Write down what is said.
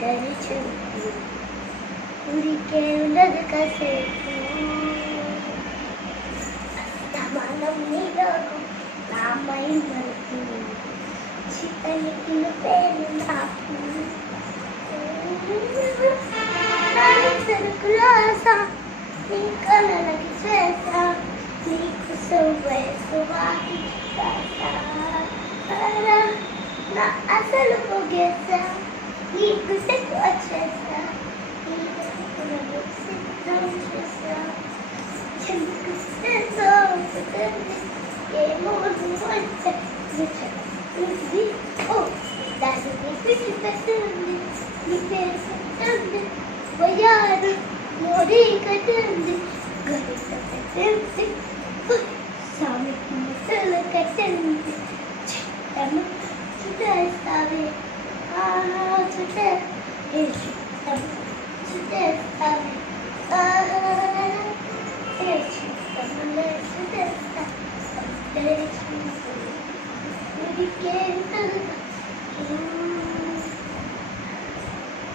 చూపు ఊరికే ఉండదు కాసేపు అస్తమానం నీలోకు నా మైండ్ వరకు చిత్తనికి పేరు నాకు సరుకులాస నీ కళలకి చేసా నీకు వయసు వాటి నా అసలు పొగేసా నీకు సెట్ వచ్చేసా సిద్ధం చేసా చెందుకు ఏమో వచ్చే ఓ దాని పిచ్చి పెట్టండి నీ పేరు పెట్టండి వయ్యారు మోడీ కట్టండి గణిత పెట్టండి స్వామికి ముసలు కట్టండి చిట్టము చుట్టేస్తావి ఆహా చుట్టే చిట్టము చుట్టేస్తావి ఆహా చిట్టములే చుట్టేస్తా ఉడికే